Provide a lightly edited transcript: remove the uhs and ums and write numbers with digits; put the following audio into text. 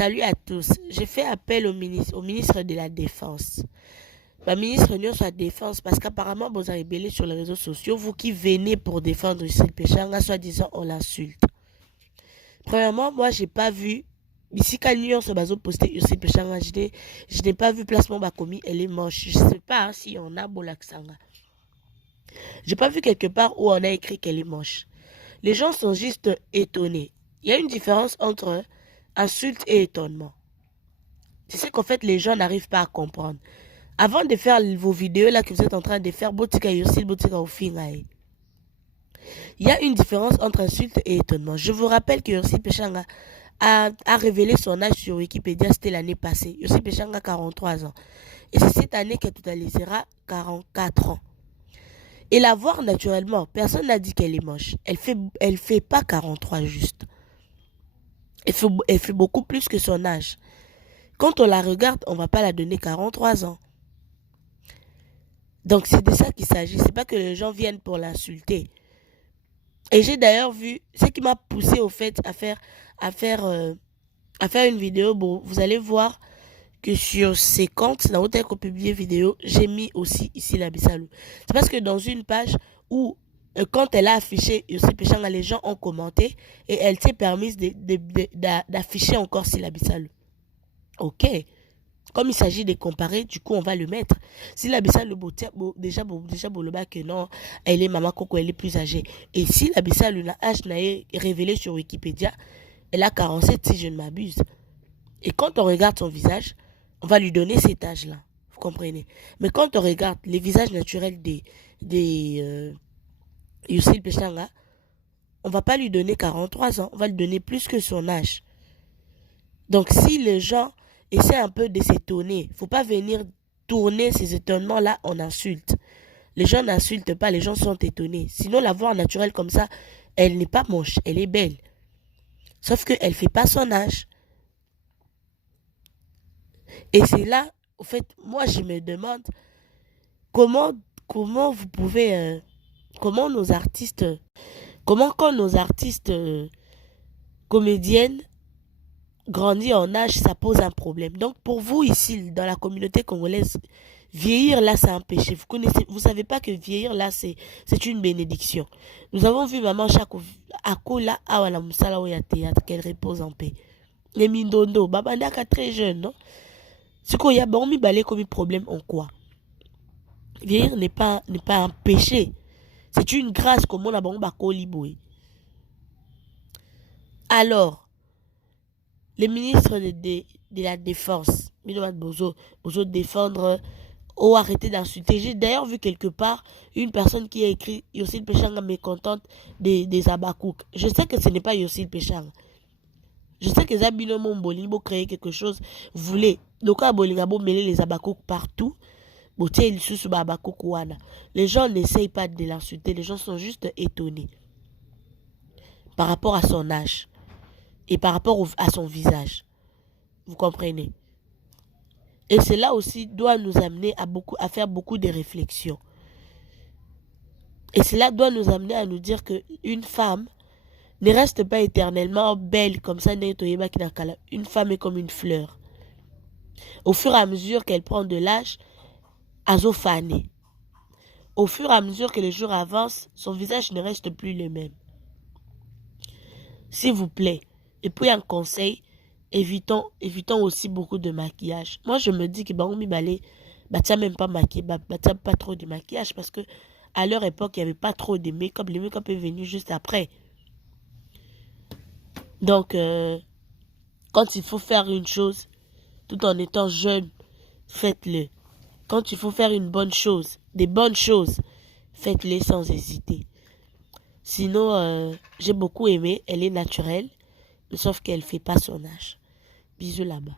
Salut à tous. J'ai fait appel au ministre de la Défense. Ma ministre de la Défense, parce qu'apparemment, vous avez rebellé sur les réseaux sociaux, vous qui venez pour défendre Yussil Péchanga, soi-disant, on l'insulte. Premièrement, moi, j'ai pas vu. Ici, quand Lyon se base posté Yussil Péchanga, je n'ai pas vu placement Bakomi, elle est moche. Je sais pas hein, si on a Bolaksanga. J'ai pas vu quelque part où on a écrit qu'elle est moche. Les gens sont juste étonnés. Il y a une différence entre insulte et étonnement. C'est ce qu'en fait les gens n'arrivent pas à comprendre. Avant de faire vos vidéos là que vous êtes en train de faire, Botika Yossil, Botika Ofingae. Il y a une différence entre insulte et étonnement. Je vous rappelle que Yossil Péchanga a révélé son âge sur Wikipédia, c'était l'année passée. Yossil Péchanga a 43 ans. Et c'est cette année qu'elle totalisera 44 ans. Et la voir naturellement, personne n'a dit qu'elle est moche. Elle fait pas 43 juste. Elle fait beaucoup plus que son âge. Quand on la regarde, on ne va pas la donner 43 ans. Donc c'est de ça qu'il s'agit. C'est pas que les gens viennent pour l'insulter. Et j'ai d'ailleurs vu, ce qui m'a poussé au fait à faire une vidéo. Bon, vous allez voir que sur ces comptes, dans autant qu'on publie vidéo, j'ai mis aussi ici la Bissalou. C'est parce que dans une page où quand elle a affiché Yossil Péchanga, les gens ont commenté et elle s'est permise d'afficher encore Sylla Bissalou. Ok. Comme il s'agit de comparer, du coup, on va le mettre. Si la Bissalou, déjà, le bas que non, elle est maman Coco, elle est plus âgée. Et si la Bissalou, la âge n'a révélé sur Wikipédia, elle a 47 si je ne m'abuse. Et quand on regarde son visage, on va lui donner cet âge-là. Vous comprenez? Mais quand on regarde les visages naturels des Yussil Péchanga, on va pas lui donner 43 ans, on va lui donner plus que son âge. Donc si les gens essaient un peu de s'étonner, il ne faut pas venir tourner ces étonnements-là en insulte. Les gens n'insultent pas, les gens sont étonnés. Sinon la voix naturelle comme ça, elle n'est pas moche, elle est belle. Sauf qu'elle ne fait pas son âge. Et c'est là, en fait, moi je me demande comment vous pouvez, comment quand nos artistes comédiennes grandissent en âge, ça pose un problème. Donc pour vous ici, dans la communauté congolaise, vieillir là, c'est un péché. Vous savez pas que vieillir là, c'est une bénédiction. Nous avons vu maman Akola Awana Musala Oya théâtre, qu'elle repose en paix. Les Mindondo, Babandaka très jeune, non? Ce qu'il y a, bon, mi balé comme problème en quoi? Vieillir n'est pas un péché. C'est une grâce comme on a bon bakoli boy. Alors, les ministres de la Défense, Bozo défendre ou arrêter d'insulter. J'ai d'ailleurs vu quelque part une personne qui a écrit Yossil Péchanga mécontente des Abakouk. Je sais que ce n'est pas Yossil Péchanga. Je sais que Zabino Mombolimbo créer quelque chose, voulait. Donc, Bolingabo mêler les Abakouk partout. Les gens n'essayent pas de l'insulter, les gens sont juste étonnés par rapport à son âge et par rapport à son visage. Vous comprenez? Et cela aussi doit nous amener à faire beaucoup de réflexions. Et cela doit nous amener à nous dire qu'une femme ne reste pas éternellement belle comme ça. Une femme est comme une fleur. Au fur et à mesure qu'elle prend de l'âge, azofané. Au fur et à mesure que les jours avancent, son visage ne reste plus le même. S'il vous plaît. Et puis un conseil, évitons aussi beaucoup de maquillage. Moi je me dis que Baoumi Balé, même pas maquillé, pas trop de maquillage parce que à leur époque il n'y avait pas trop de make-up. Le make-up est venu juste après. Donc quand il faut faire une chose, tout en étant jeune, faites-le. Quand il faut faire une bonne chose, des bonnes choses, faites-les sans hésiter. Sinon, j'ai beaucoup aimé. Elle est naturelle, sauf qu'elle ne fait pas son âge. Bisous là-bas.